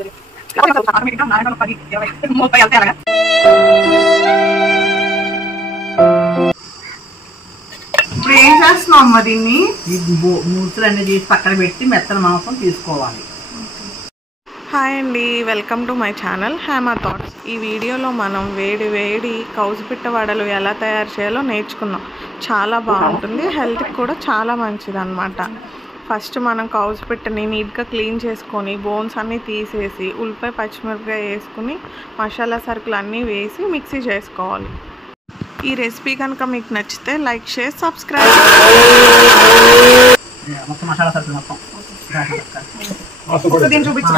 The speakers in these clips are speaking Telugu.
ఇప్పుడు ఏం చేస్తున్నాం అమ్మ దీన్ని? మూతులు అన్ని తీసి పక్కన పెట్టి మెత్తన మాంసం తీసుకోవాలి. హాయ్ అండి, welcome to my channel Hema thoughts. ఈ వీడియోలో మనం వేడి వేడి కౌజుపిట్ట వడలు ఎలా తయారు చేయాలో నేర్చుకుందాం. చాలా బాగుంటుంది, హెల్త్కి కూడా చాలా మంచిది అన్నమాట. ఫస్ట్ మనం కౌజుపిట్టని నీట్గా క్లీన్ చేసుకొని బోన్స్ అన్నీ తీసేసి ఉల్లిపాయ పచ్చిమిరపకాయ వేసుకుని మసాలా సరుకులు అన్నీ వేసి మిక్సీ చేసుకోవాలి. ఈ రెసిపీ కనుక మీకు నచ్చితే లైక్ షేర్ సబ్స్క్రైబ్. మసాలా సరుకులు మొత్తం చూపించు.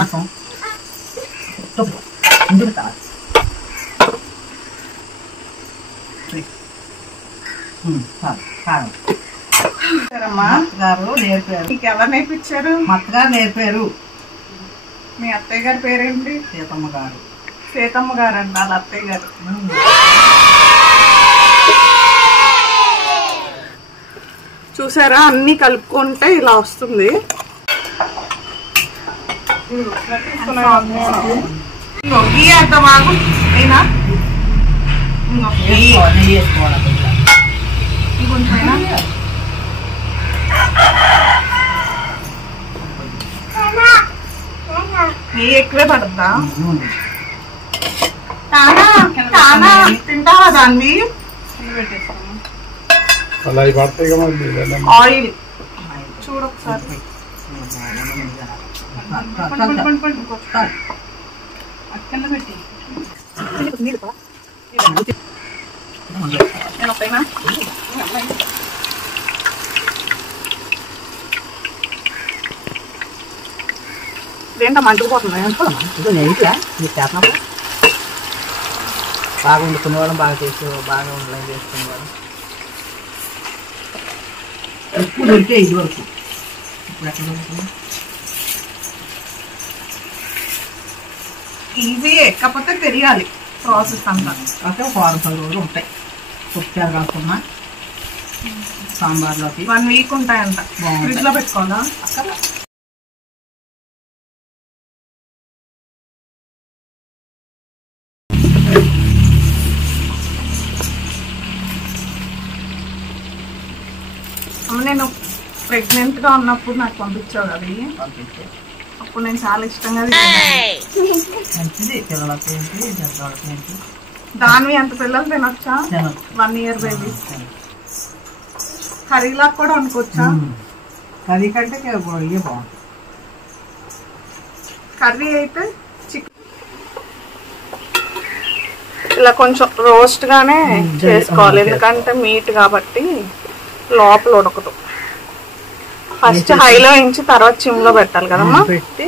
మత్తగారు నేర్పారు. మీకు ఎవరు నేర్పించారు? మత్తగారు నేర్పారు. మీ అత్తయ్య గారి పేరేంటి? సీతమ్మ గారు. సీతమ్మ గారు అంట వాళ్ళ అత్తయ్య గారు. చూసారా, అన్నీ కలుపుకుంటే ఇలా వస్తుంది. గీ అంత బాగు అయినా నెయ్యి వేసుకోవాలి. ఇంకొంచెం నెయ్యి ఎక్కువే పడుతుందా? తింటావా దాన్ని? ఆయిల్ చూడు ఒకసారి. అక్కన పెట్టి ఏంటో మంటుకుపోతున్నాయి. బాగా వండుకునే వాళ్ళం, బాగా చేసే బాగా వండలేం చేసుకునే వాళ్ళం. ఉప్పు దొరికే ఇది వరకు. ఇప్పుడు ఎక్కడ దొరుకుతుంది? ఈజీ, ఎక్కపోతే తెలియాలి ప్రాసెస్ అంతా. అయితే 10 రోజులు ఉంటాయి. ఉప్పారు కాకుండా సాంబార్లోకి 1 వీక్ ఉంటాయంట. ఫ్రిడ్జ్ లో పెట్టుకోవాలా? అక్కడ నేను ప్రెగ్నెంట్ గా ఉన్నప్పుడు నాకు పంపించావు అవి. అప్పుడు నేను చాలా ఇష్టంగా దానివి. అంత పిల్లలు తినొచ్చా? 1 year బేబీ. కర్రీలా కూడా అనుకోవచ్చా? కర్రీ కంటే బాగుంటుంది. కర్రీ అయితే ఇలా కొంచెం రోస్ట్ గానే చేసుకోవాలి, ఎందుకంటే మీట్ కాబట్టి లోపల ఉడకదు. ఫస్ట్ హైలో ఇంచి తర్వాత సిమ్ లో పెట్టాలి కదమ్మా. పెట్టి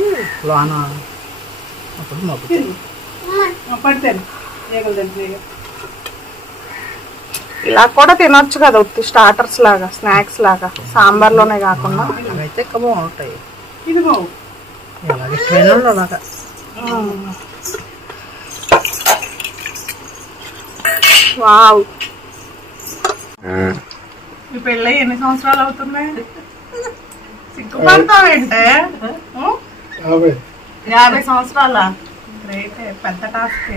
ఇలా కూడా తినొచ్చు కదా, ఉత్తి స్టార్టర్స్ లాగా, స్నాక్స్ లాగా, సాంబార్ లోనే కాకుండా. అయితే బాగుంటాయి. ఇది బాగు వావ్. మీ పెళ్ళి ఎన్ని సంవత్సరాలు అవుతున్నాయి? సిగ్గుపడతావేంటే? 50 సంవత్సరాల. గ్రేట్, పెద్ద టాస్క్.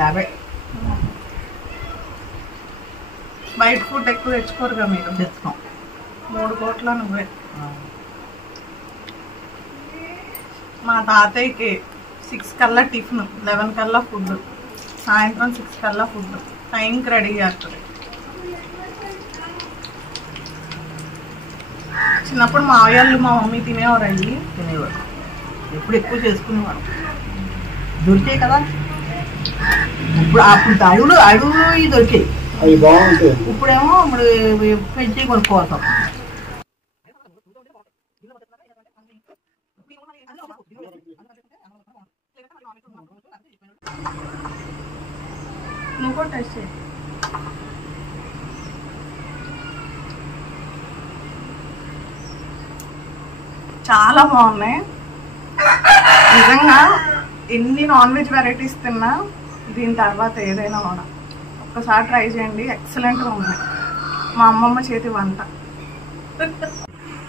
50. బయట ఫుడ్ ఎక్కువ తెచ్చుకోరుగా మీరు? తెచ్చుకోం. 3 కోట్ల నువ్వే. మా తాతయ్యకి 6 కల్లా టిఫిన్, 11 కల్లా ఫుడ్, సాయంత్రం 6 కల్లా ఫుడ్ టైంకి రెడీ చేస్తుంది. చిన్నప్పుడు మా ఆయాళ్ళు మా మమ్మీ తినేవారు. అయ్యి తినేవారు. ఎప్పుడు ఎక్కువ చేసుకునేవారు. దొరికాయి కదా ఇప్పుడు. అప్పుడు అడుగులు ఇవి దొరికాయి. ఇప్పుడేమో పెంచి కొనుక్కోవతాం. నువ్వు కూడా టేస్ట్ చేయి. చాలా బాగున్నాయి నిజంగా. ఎన్ని నాన్ వెజ్ వెరైటీస్ తిన్నా దీని తర్వాత ఏదైనా కూడా ఒక్కసారి ట్రై చేయండి. ఎక్సలెంట్గా ఉన్నాయి. మా అమ్మమ్మ చేతి వంట.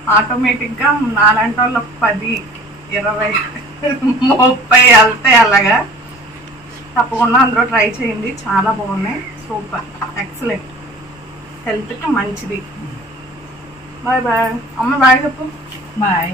ఆటోమేటిక్గా నాలాంటి వాళ్ళు 10, 20, 30 వెళ్తాయి. అలాగా తప్పకుండా అందరూ ట్రై చేయండి, చాలా బాగున్నాయి. సూపర్, ఎక్సలెంట్, హెల్త్కి మంచిది. Bye bye. అమ్మ బాయ్ చెప్పు. బాయ్.